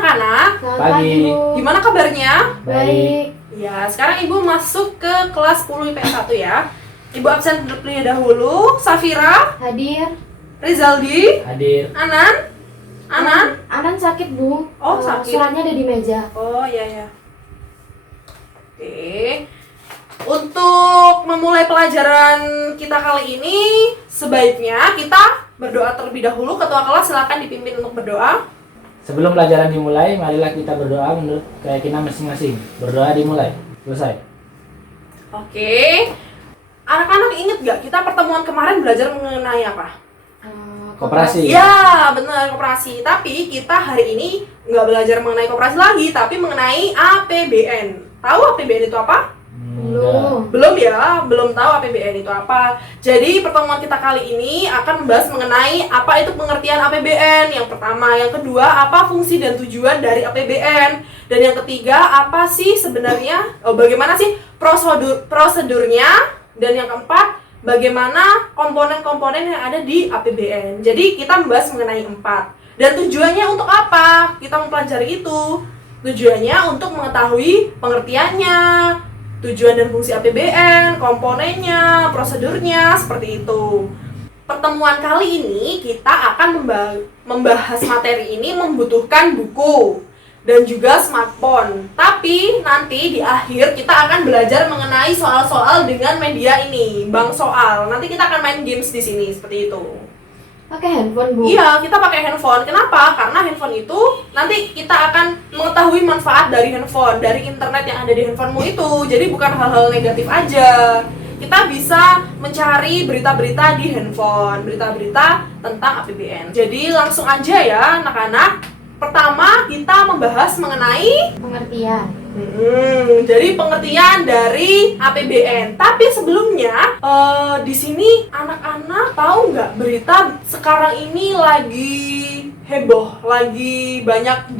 anak-anak. Selamat pagi, Bu. Gimana kabarnya? Baik. Ya, sekarang Ibu masuk ke kelas 10 IPS 1 ya. Ibu absen terlebih dahulu. Safira, Hadir. Rizaldi, Hadir. Anan. Anan sakit, Bu. Oh, sakit. Suratnya ada di meja. Oh, iya. Oke. Untuk memulai pelajaran kita kali ini, sebaiknya kita berdoa terlebih dahulu. Ketua kelas silakan dipimpin untuk berdoa. Sebelum pelajaran dimulai, marilah kita berdoa menurut keyakinan masing-masing. Berdoa dimulai. Selesai. Oke. Anak-anak inget gak kita pertemuan kemarin belajar mengenai apa? Koperasi. Ya, benar, koperasi. Tapi kita hari ini nggak belajar mengenai koperasi lagi, tapi mengenai APBN. Tahu APBN itu apa? Belum. Belum ya, belum tahu APBN itu apa. Jadi pertemuan kita kali ini akan membahas mengenai apa itu pengertian APBN. Yang pertama, yang kedua, apa fungsi dan tujuan dari APBN. Dan yang ketiga, apa sih sebenarnya, bagaimana sih prosedurnya. Dan yang keempat, bagaimana komponen-komponen yang ada di APBN. Jadi kita membahas mengenai 4. Dan tujuannya untuk apa? Kita mempelajari itu. Tujuannya untuk mengetahui pengertiannya, tujuan dan fungsi APBN, komponennya, prosedurnya, seperti itu. Pertemuan kali ini kita akan membahas materi ini membutuhkan buku dan juga smartphone. Tapi nanti di akhir kita akan belajar mengenai soal-soal dengan media ini, bank soal. Nanti kita akan main games di sini seperti itu. Pakai handphone, Bu. Iya, kita pakai handphone. Kenapa? Karena handphone itu nanti kita akan mengetahui manfaat dari handphone, dari internet yang ada di handphonemu itu. Jadi bukan hal-hal negatif aja. Kita bisa mencari berita-berita di handphone, berita-berita tentang APBN. Jadi langsung aja ya anak-anak. Pertama kita membahas mengenai Pengertian. jadi pengertian dari APBN. Tapi sebelumnya di sini anak-anak tahu nggak berita sekarang ini lagi heboh, lagi banyak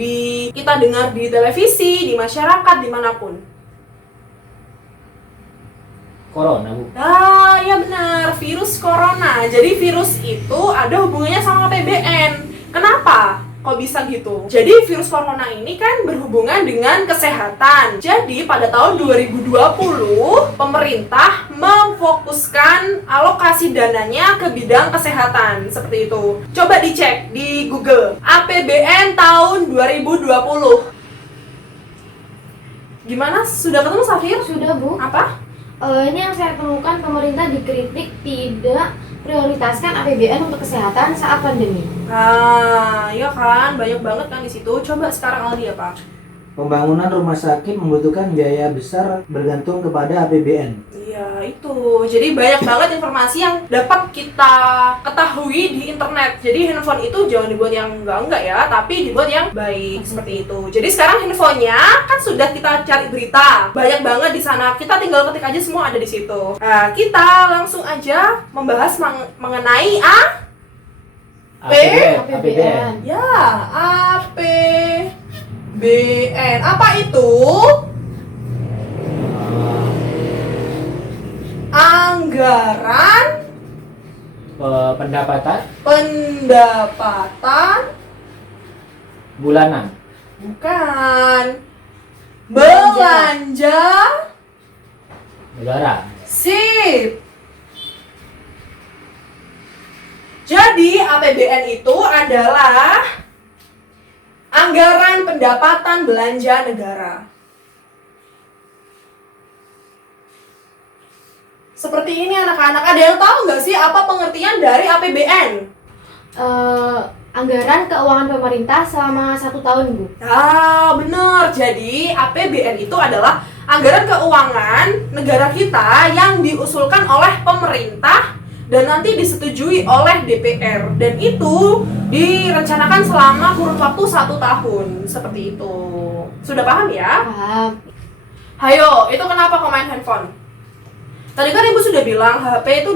kita dengar di televisi, di masyarakat, dimanapun. Corona, Bu. Ah, ya benar, virus corona. Jadi virus itu ada hubungannya sama APBN. Kenapa? Kok bisa gitu? Jadi virus corona ini kan berhubungan dengan kesehatan. Jadi pada tahun 2020 pemerintah memfokuskan alokasi dananya ke bidang kesehatan seperti itu. Coba dicek di Google APBN tahun 2020. Gimana? Sudah ketemu Safir? Sudah, Bu. Apa? Ini yang saya temukan, pemerintah dikritik tidak prioritaskan APBN untuk kesehatan saat pandemi. Nah, iya kan, banyak banget kan di situ. Coba sekarang Aldi apa? Pembangunan rumah sakit membutuhkan biaya besar bergantung kepada APBN. Iya, itu. Jadi banyak banget informasi yang dapat kita ketahui di internet. Jadi handphone itu jangan dibuat yang enggak ya, tapi dibuat yang baik seperti itu. Jadi sekarang handphonenya kan sudah kita cari berita. Banyak banget di sana. Kita tinggal ketik aja semua ada di situ. Nah, kita langsung aja membahas mengenai APBN. Ya, APBN. Apa itu? Anggaran Pendapatan bulanan. bulanan. Bukan. Belanja. Negara. Sip. Jadi APBN itu adalah anggaran pendapatan belanja negara. Seperti ini anak-anak, ada yang tahu nggak sih apa pengertian dari APBN? Anggaran keuangan pemerintah selama 1 tahun, Bu. Ah, bener. Jadi APBN itu adalah anggaran keuangan negara kita yang diusulkan oleh pemerintah dan nanti disetujui oleh DPR. Dan itu direncanakan selama kurun waktu 1 tahun. Seperti itu. Sudah paham ya? Paham. Hayo, itu kenapa kau main handphone? Tadi kan Ibu sudah bilang HP itu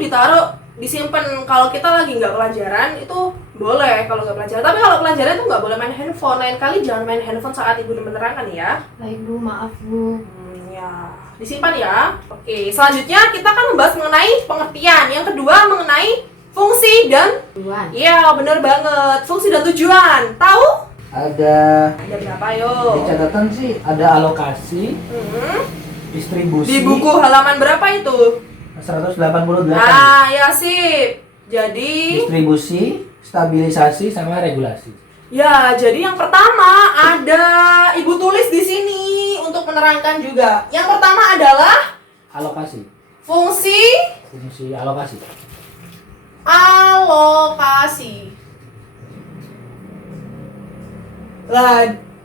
disimpan. Kalau kita lagi nggak pelajaran itu boleh kalau nggak pelajaran. Tapi kalau pelajaran itu nggak boleh main handphone. Lain kali jangan main handphone saat Ibu menerangkan ya. Baik, Bu, maaf, Bu. Ya, disimpan ya. Oke, selanjutnya kita akan membahas mengenai pengertian. Yang kedua mengenai fungsi dan Tujuan. iya, benar banget. Fungsi dan tujuan. Tahu? Ada Ada berapa di yo? catatan sih ada alokasi, Hmm. distribusi. Di buku halaman berapa itu? 188. Ah, ya sip. Jadi, Distribusi, stabilisasi, sama regulasi. ya, jadi yang pertama ada Ibu tulis di sini untuk menerangkan juga. Yang pertama adalah Alokasi. fungsi Fungsi alokasi. alokasi. Lah,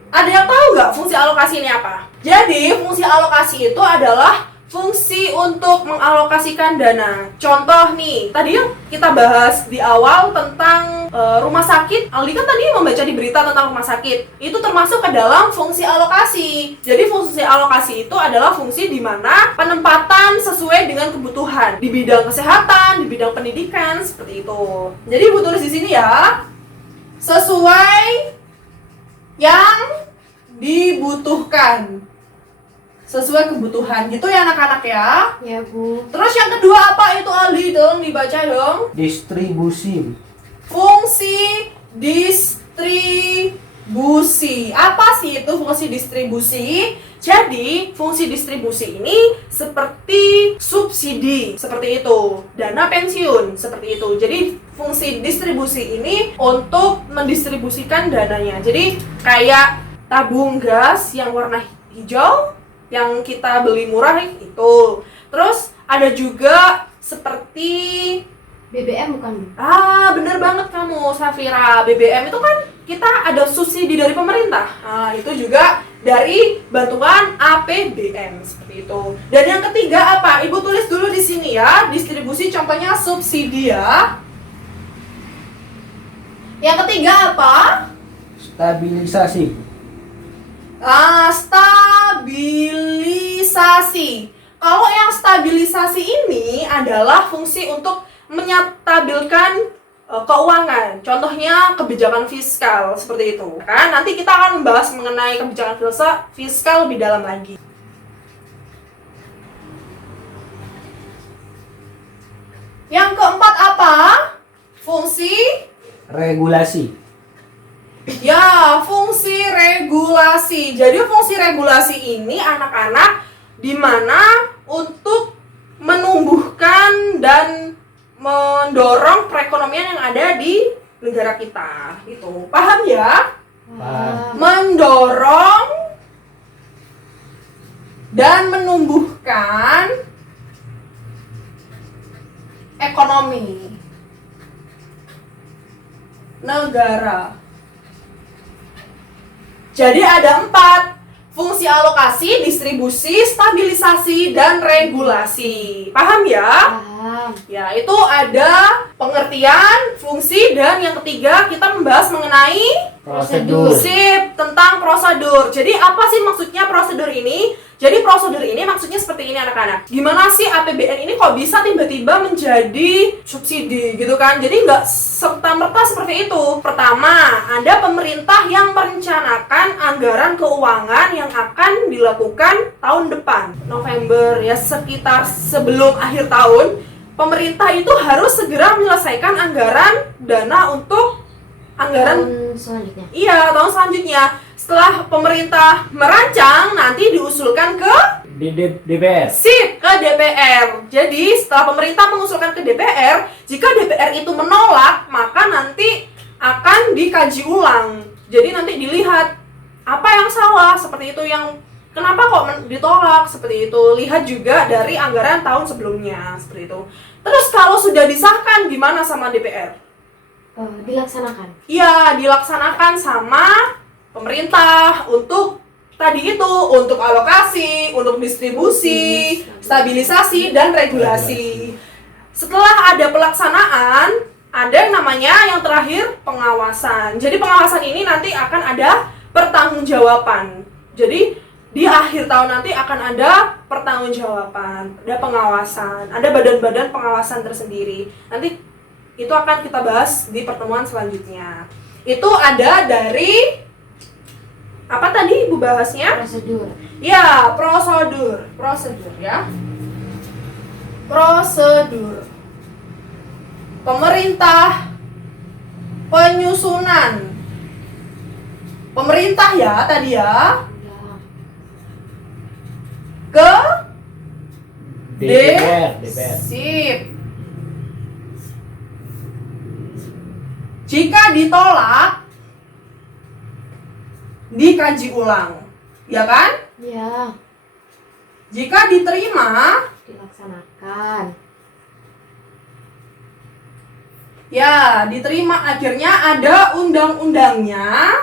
ada yang tahu nggak fungsi alokasi ini apa? Jadi, fungsi alokasi itu adalah fungsi untuk mengalokasikan dana. Contoh nih, tadi yang kita bahas di awal tentang rumah sakit. Aldi kan tadi membaca di berita tentang rumah sakit. Itu termasuk ke dalam fungsi alokasi. Jadi, fungsi alokasi itu adalah fungsi di mana penempatan sesuai dengan kebutuhan di bidang kesehatan, di bidang pendidikan, seperti itu. Jadi, Ibu tulis di sini ya. Sesuai yang dibutuhkan, sesuai kebutuhan gitu ya anak-anak ya. Ya Bu. Terus yang kedua apa itu Aldi dong, dibaca dong. Distribusi. Fungsi distribusi. Apa sih itu fungsi distribusi? Jadi fungsi distribusi ini seperti subsidi, seperti itu. Dana pensiun, seperti itu. Jadi fungsi distribusi ini untuk mendistribusikan dananya. Jadi kayak tabung gas yang warna hijau yang kita beli murah itu. Terus ada juga seperti BBM bukan Bu? bener banget kamu Safira. BBM itu kan kita ada subsidi dari pemerintah. Itu juga dari bantuan APBN seperti itu. Dan yang ketiga apa? Ibu tulis dulu di sini ya. Distribusi contohnya subsidi ya. Yang ketiga apa? Stabilisasi. Stabilisasi. Kalau yang stabilisasi ini adalah fungsi untuk menyatabilkan keuangan. Contohnya kebijakan fiskal seperti itu. Kan nanti kita akan membahas mengenai kebijakan fiskal lebih dalam lagi. Yang keempat apa? Fungsi Regulasi. ya, fungsi regulasi. Jadi fungsi regulasi ini anak-anak dimana untuk menumbuhkan dan mendorong perekonomian yang ada di negara kita. Gitu. Paham ya? Paham. Mendorong dan menumbuhkan ekonomi negara. Jadi ada 4: fungsi alokasi, distribusi, stabilisasi, dan regulasi. Paham ya? Paham. Ya, itu ada pengertian, fungsi, dan yang ketiga kita membahas mengenai Prosedur. sip, tentang prosedur. Jadi apa sih maksudnya prosedur ini? Jadi prosedur ini maksudnya seperti ini anak-anak. Gimana sih APBN ini kok bisa tiba-tiba menjadi subsidi gitu kan? Jadi nggak serta-merta seperti itu. Pertama, ada pemerintah yang merencanakan anggaran keuangan yang akan dilakukan tahun depan. November ya, sekitar sebelum akhir tahun. Pemerintah itu harus segera menyelesaikan anggaran dana untuk anggaran Tahun selanjutnya. iya, tahun selanjutnya. Setelah pemerintah merancang, nanti diusulkan ke DPR. SIP, ke DPR. Jadi, setelah pemerintah mengusulkan ke DPR, jika DPR itu menolak, maka nanti akan dikaji ulang. Jadi, nanti dilihat apa yang salah, seperti itu, yang kenapa kok ditolak, seperti itu. Lihat juga dari anggaran tahun sebelumnya, seperti itu. Terus, kalau sudah disahkan, gimana sama DPR? Dilaksanakan. Iya, dilaksanakan sama pemerintah untuk tadi itu, untuk alokasi, untuk distribusi, stabilisasi, dan regulasi. Setelah ada pelaksanaan, ada yang namanya yang terakhir pengawasan. Jadi pengawasan ini nanti akan ada pertanggungjawaban. Jadi di akhir tahun nanti akan ada pertanggungjawaban, ada pengawasan, ada badan-badan pengawasan tersendiri. Nanti itu akan kita bahas di pertemuan selanjutnya. Itu ada dari apa tadi Ibu bahasnya? Prosedur. Ya, prosedur ya. Prosedur. Pemerintah penyusunan pemerintah ya tadi ya, Ya. ke DPR. Sip. Jika ditolak, dikaji ulang, ya kan? Ya. Jika diterima, Dilaksanakan. ya diterima, akhirnya ada undang-undangnya.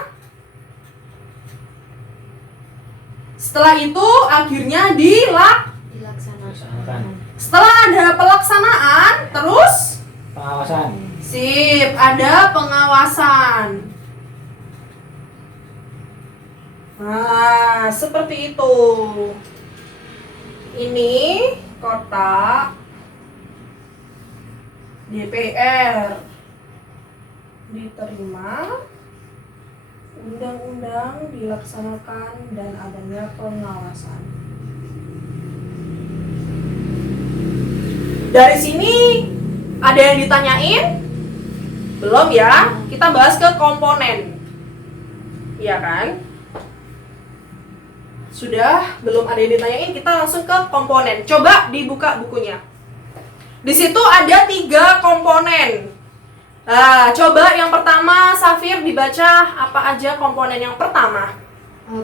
Setelah itu akhirnya Dilaksanakan. setelah ada pelaksanaan, terus Pengawasan. sip, ada pengawasan. Nah, seperti itu. Ini kotak DPR. Diterima, undang-undang dilaksanakan, dan adanya pengawasan. Dari sini ada yang ditanyain? Belum ya? Kita bahas ke komponen. Iya kan? Sudah, belum ada yang ditanyain, kita langsung ke komponen. Coba dibuka bukunya. Di situ ada 3 komponen. Nah, coba yang pertama, Safir dibaca apa aja komponen yang pertama.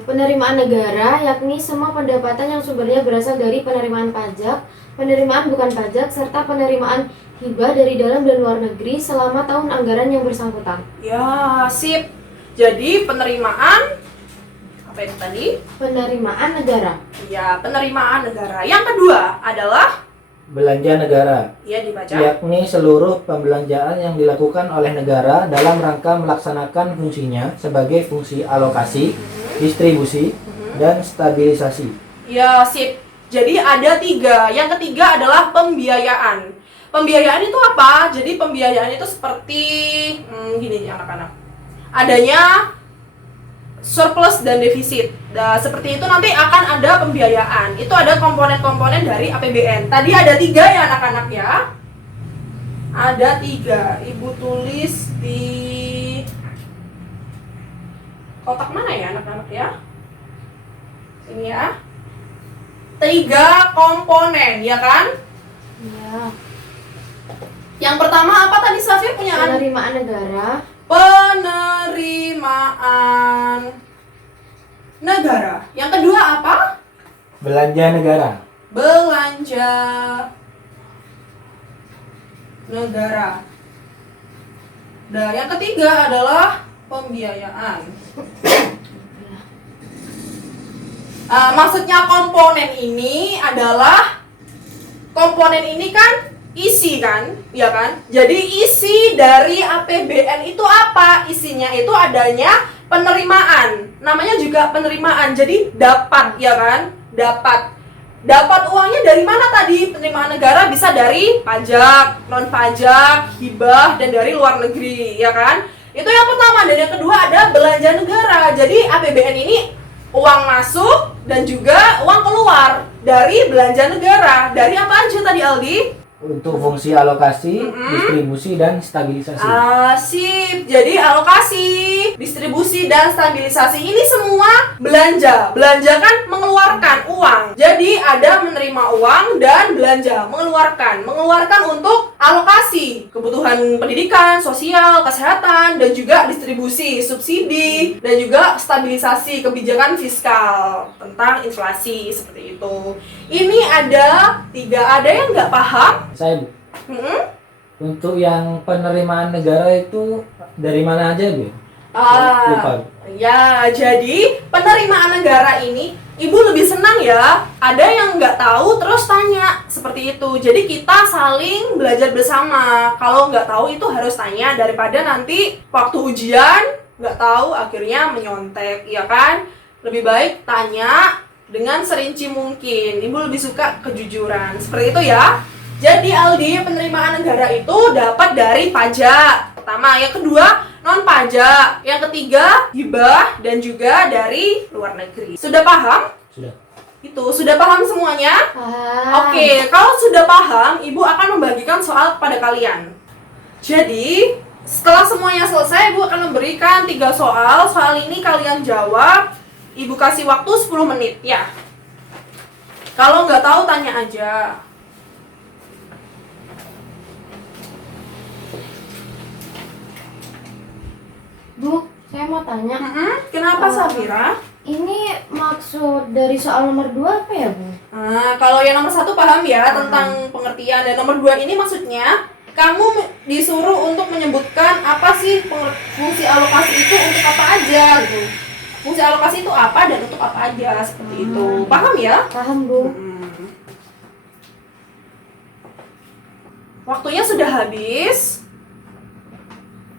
Penerimaan negara, yakni semua pendapatan yang sumbernya berasal dari penerimaan pajak, penerimaan bukan pajak, serta penerimaan hibah dari dalam dan luar negeri selama tahun anggaran yang bersangkutan. Ya, sip. Jadi penerimaan, apa itu tadi? Penerimaan negara. Ya, penerimaan negara. Yang kedua adalah, Belanja negara, ya dibaca. yakni seluruh pembelanjaan yang dilakukan oleh negara dalam rangka melaksanakan fungsinya sebagai fungsi alokasi, distribusi, dan stabilisasi. Ya, sip. Jadi ada 3. Yang ketiga adalah pembiayaan. Pembiayaan itu apa? Jadi pembiayaan itu seperti gini nih anak-anak. Adanya surplus dan defisit. Nah, seperti itu nanti akan ada pembiayaan. Itu ada komponen-komponen dari APBN. Tadi ada 3 ya anak-anak ya. Ada 3. Ibu tulis di kotak mana ya anak-anak ya? Ini ya. 3 komponen, ya kan? Ya. Yang pertama apa tadi Safir punya? Penerimaan negara. Penerimaan negara. Yang kedua apa? Belanja negara, Belanja negara. Nah, yang ketiga adalah pembiayaan. Maksudnya komponen ini adalah, komponen ini kan isi kan, ya kan? Jadi isi dari APBN itu apa? Isinya itu adanya penerimaan. Namanya juga penerimaan. Jadi dapat, ya kan? Dapat uangnya dari mana tadi? Penerimaan negara bisa dari pajak, non pajak, hibah, dan dari luar negeri, ya kan? Itu yang pertama. Dan yang kedua ada belanja negara. Jadi APBN ini uang masuk dan juga uang keluar dari belanja negara. Dari apa aja tadi Aldi? untuk fungsi alokasi, distribusi, dan stabilisasi. Sip. Jadi alokasi, distribusi, dan stabilisasi ini semua belanja. Belanja kan mengeluarkan uang. Jadi ada menerima uang dan belanja, mengeluarkan. Mengeluarkan untuk alokasi, kebutuhan pendidikan, sosial, kesehatan, dan juga distribusi, subsidi, dan juga stabilisasi kebijakan fiskal tentang inflasi, seperti itu. Ini ada 3, ada yang nggak paham? Saya, Bu, untuk yang penerimaan negara itu dari mana aja, Bu? Lupa. Ya, jadi penerimaan negara ini Ibu lebih senang ya, ada yang nggak tahu terus tanya, seperti itu. Jadi kita saling belajar bersama. Kalau nggak tahu itu harus tanya, daripada nanti waktu ujian nggak tahu akhirnya menyontek, ya kan? Lebih baik tanya dengan serinci mungkin. Ibu lebih suka kejujuran, seperti itu ya. Jadi Aldi, penerimaan negara itu dapat dari pajak pertama, yang kedua non pajak, yang ketiga hibah, dan juga dari luar negeri. Sudah paham? Sudah. Itu sudah paham semuanya? Paham. Oke, kalau sudah paham, Ibu akan membagikan soal kepada kalian. Jadi Setelah semuanya selesai, Ibu akan memberikan 3 soal. Soal ini kalian jawab. Ibu kasih waktu 10 menit ya. Kalau nggak tahu tanya aja. Bu, saya mau tanya. Kenapa Safira? Ini maksud dari soal nomor 2 apa ya, Bu? Nah, kalau yang nomor 1 paham ya tentang pengertian, dan nomor 2 ini maksudnya kamu disuruh untuk menyebutkan apa sih fungsi alokasi itu untuk apa aja gitu. Fungsi alokasi itu apa dan untuk apa aja seperti itu. Paham ya? Paham, Bu. Waktunya sudah habis.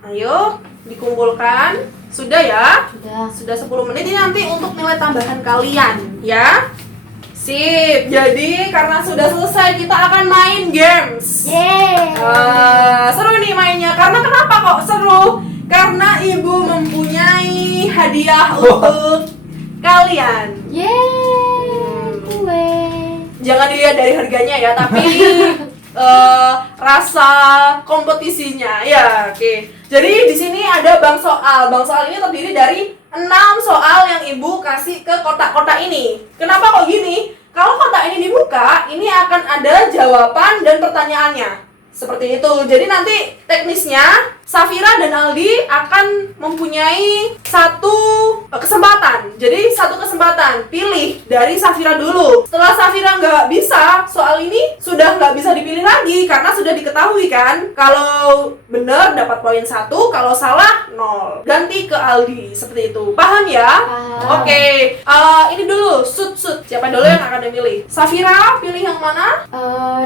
Ayo dikumpulkan. Sudah ya? Sudah. Sudah 10 menit ini nanti untuk nilai tambahan kalian ya. Sip. Jadi karena sudah selesai kita akan main games. Yeay. Seru nih mainnya. Karena kenapa kok seru? Karena Ibu mempunyai hadiah untuk kalian. Yeay. Kue. Jangan dilihat dari harganya ya, tapi rasa kompetisinya ya. Oke. Jadi di sini ada bank soal. Bank soal ini terdiri dari 6 soal yang Ibu kasih ke kotak-kotak ini. Kenapa kok gini? Kalau kotak ini dibuka, ini akan ada jawaban dan pertanyaannya. Seperti itu. Jadi nanti teknisnya Safira dan Aldi akan mempunyai satu kesempatan. Jadi satu kesempatan pilih dari Safira dulu. Setelah Safira nggak bisa, soal ini sudah nggak bisa dipilih lagi karena sudah diketahui kan. Kalau benar dapat poin 1, kalau salah 0. Ganti ke Aldi seperti itu. Paham ya? Paham. Oke. Ini dulu sud. Siapa dulu yang akan memilih? Safira pilih yang mana?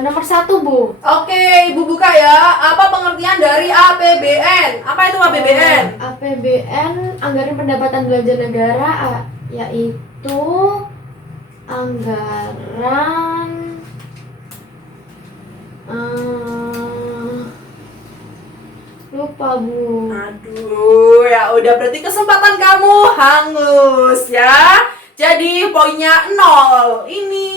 Nomor 1, Bu. Oke, Ibu buka ya. Apa pengertian dari APBN? Apa itu APBN? APBN, Anggaran Pendapatan Belanja Negara, yaitu anggaran lupa, Bu. Aduh, ya udah berarti kesempatan kamu hangus ya. Jadi poinnya 0. Ini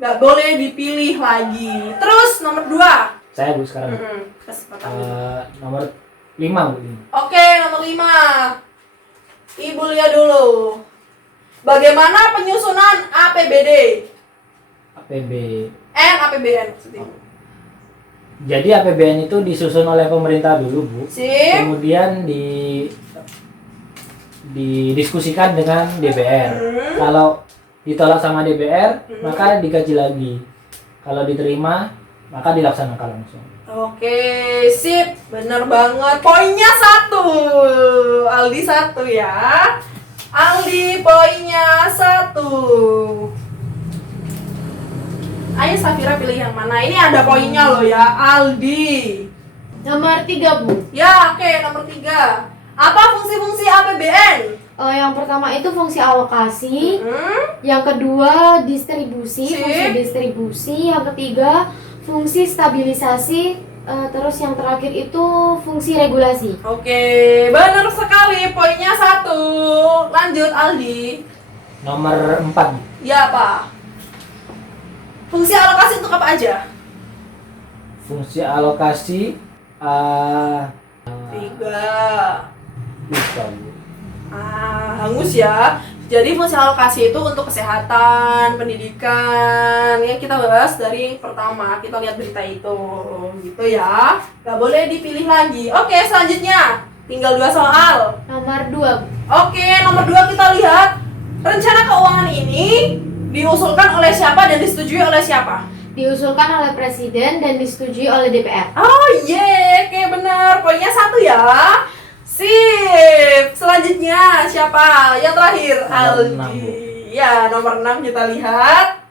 nggak boleh dipilih lagi. Terus nomor 2. Saya Bu sekarang. Kesempatan. Nomor 5 Bu. Oke, nomor 5. Ibu lihat dulu. Bagaimana penyusunan APBD? APBN maksudnya. Jadi APBN itu disusun oleh pemerintah dulu Bu. Sip. Kemudian didiskusikan dengan DPR. Kalau ditolak sama DPR, maka dikaji lagi. Kalau diterima, maka dilaksanakan langsung. Oke, sip. Bener banget. Poinnya 1. Aldi 1 ya. Aldi poinnya 1. Ayo Safira pilih yang mana? Ini ada poinnya loh ya, Aldi. Nomor 3, Bu. Ya, oke, nomor 3. Apa fungsi-fungsi APBN? Yang pertama itu fungsi alokasi, yang kedua distribusi, Sip. fungsi distribusi, yang ketiga fungsi stabilisasi, terus yang terakhir itu fungsi regulasi. Oke, benar sekali. Poinnya 1. Lanjut Aldi. Nomor 4. Ya, Pak. Fungsi alokasi untuk apa aja? Fungsi alokasi 3. lupa Bu. Hangus ya. Jadi fungsi alokasi itu untuk kesehatan, pendidikan. Yang kita bahas dari pertama, kita lihat berita itu. Gitu ya. Gak boleh dipilih lagi. Oke, selanjutnya. Tinggal 2 soal. Nomor 2, Bu. Oke, nomor 2 kita lihat. Rencana keuangan ini diusulkan oleh siapa dan disetujui oleh siapa? Diusulkan oleh Presiden dan disetujui oleh DPR. Oh oke benar. Poinnya 1 ya. Sip. Selanjutnya siapa? Yang terakhir Nomor 6, Bu. Aldi. Ya, nomor 6 kita lihat.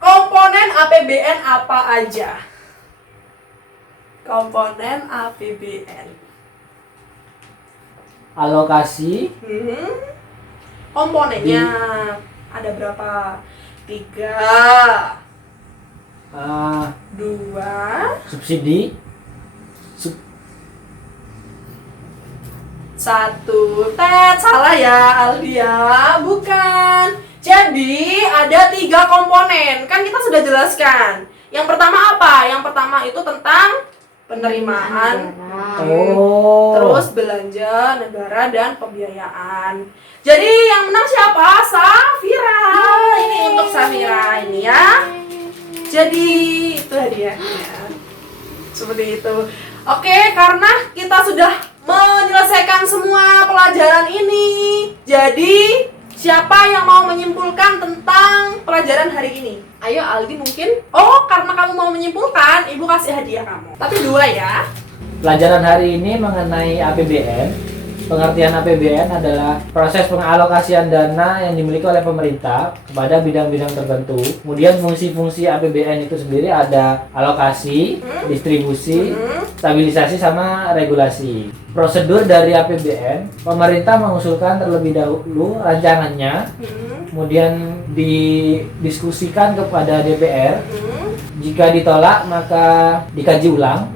Komponen APBN apa aja? Komponen APBN. Alokasi, Komponennya ada berapa? 3, 2, subsidi, 1. Salah ya Aldi ya. Bukan. Jadi ada 3 komponen. Kan kita sudah jelaskan. Yang pertama apa? Yang pertama itu tentang penerimaan Oh. Terus belanja negara dan pembiayaan. Jadi yang menang siapa? Safira. Ini untuk Safira ini ya. Jadi itu hadiahnya. Seperti itu. Oke, karena kita sudah menyelesaikan semua pelajaran ini. Jadi siapa yang mau menyimpulkan tentang pelajaran hari ini? Ayo Aldi mungkin. Oh, karena kamu mau menyimpulkan, Ibu kasih hadiah kamu. Tapi 2 ya. Pelajaran hari ini mengenai APBN. Pengertian APBN adalah proses pengalokasian dana yang dimiliki oleh pemerintah kepada bidang-bidang tertentu. Kemudian fungsi-fungsi APBN itu sendiri ada alokasi, distribusi, stabilisasi, sama regulasi. Prosedur dari APBN, pemerintah mengusulkan terlebih dahulu rancangannya, kemudian didiskusikan kepada DPR. Jika ditolak maka dikaji ulang,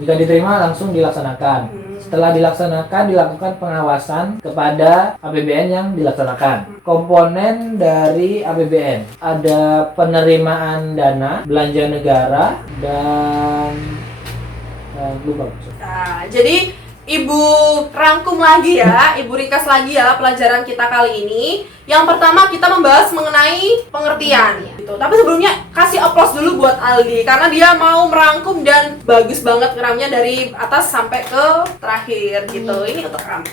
jika diterima langsung dilaksanakan. Setelah dilaksanakan, dilakukan pengawasan kepada APBN yang dilaksanakan. Komponen dari APBN ada penerimaan dana, belanja negara, dan lupa. Nah, jadi Ibu rangkum lagi ya, Ibu ringkas lagi ya pelajaran kita kali ini. Yang pertama kita membahas mengenai pengertian gitu. Tapi sebelumnya kasih aplaus dulu buat Aldi karena dia mau merangkum dan bagus banget ngeramnya dari atas sampai ke terakhir gitu. Ini untuk kamu.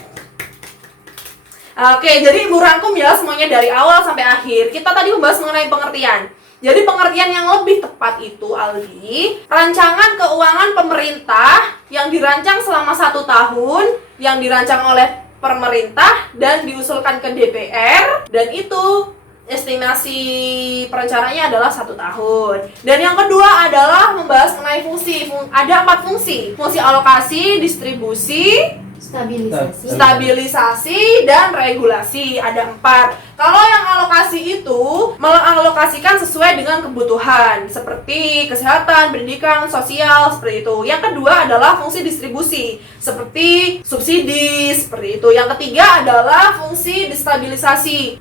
Oke, jadi Ibu rangkum ya semuanya dari awal sampai akhir. Kita tadi membahas mengenai pengertian. Jadi pengertian yang lebih tepat itu Aldi, rancangan keuangan pemerintah yang dirancang selama 1 tahun, yang dirancang oleh pemerintah dan diusulkan ke DPR, dan itu estimasi perencanaannya adalah 1 tahun. Dan yang kedua adalah membahas mengenai fungsi. Ada 4 fungsi. Fungsi alokasi, distribusi, stabilisasi, dan regulasi. Ada 4. Kalau yang alokasi itu mengalokasikan sesuai dengan kebutuhan seperti kesehatan, pendidikan, sosial, seperti itu. Yang kedua adalah fungsi distribusi seperti subsidi, seperti itu. Yang ketiga adalah fungsi destabilisasi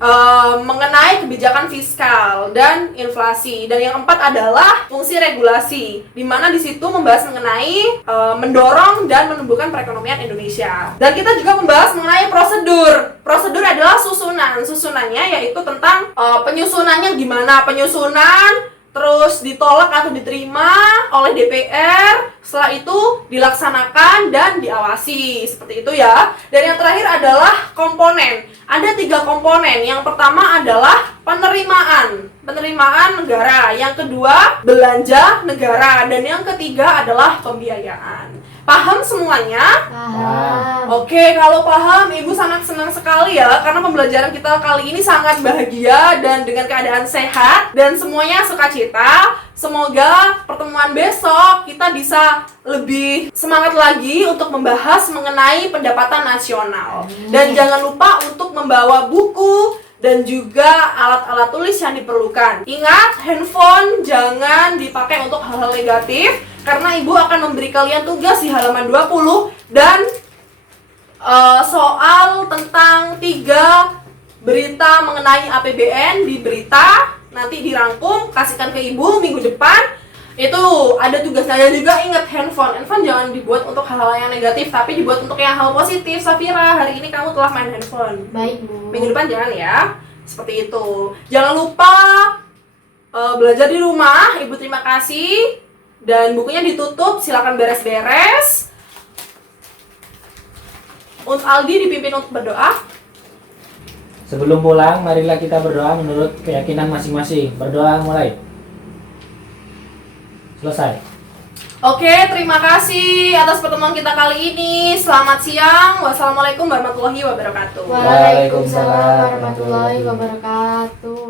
mengenai kebijakan fiskal dan inflasi. Dan yang keempat adalah fungsi regulasi, di mana di situ membahas mengenai mendorong dan menumbuhkan perekonomian Indonesia. Dan kita juga membahas mengenai prosedur. Prosedur adalah susunannya yaitu tentang penyusunannya gimana, penyusunan, terus ditolak atau diterima oleh DPR, setelah itu dilaksanakan dan diawasi, seperti itu ya. Dan yang terakhir adalah komponen. Ada 3 komponen. Yang pertama adalah penerimaan negara, yang kedua belanja negara, dan yang ketiga adalah pembiayaan. Paham semuanya? Paham. Oke, kalau paham, Ibu sangat senang sekali ya, karena pembelajaran kita kali ini sangat bahagia dan dengan keadaan sehat dan semuanya sukacita. Semoga pertemuan besok kita bisa lebih semangat lagi untuk membahas mengenai pendapatan nasional. Dan jangan lupa untuk membawa buku dan juga alat-alat tulis yang diperlukan. Ingat, handphone jangan dipakai untuk hal-hal negatif, karena Ibu akan memberi kalian tugas di halaman 20 dan soal tentang 3 berita mengenai APBN di berita, nanti dirangkum, kasihkan ke Ibu minggu depan. Itu ada tugasnya. Dan juga ingat, handphone jangan dibuat untuk hal-hal yang negatif, tapi dibuat untuk yang hal positif. Safira, hari ini kamu telah main handphone. Baik, Bu. Minggu depan jangan ya. Seperti itu. Jangan lupa belajar di rumah. Ibu terima kasih. Dan bukunya ditutup, silakan beres-beres. Untuk Aldi dipimpin untuk berdoa. Sebelum pulang, marilah kita berdoa menurut keyakinan masing-masing. Berdoa mulai. Selesai. Oke, terima kasih atas pertemuan kita kali ini. Selamat siang. Wassalamualaikum warahmatullahi wabarakatuh. Waalaikumsalam warahmatullahi wabarakatuh.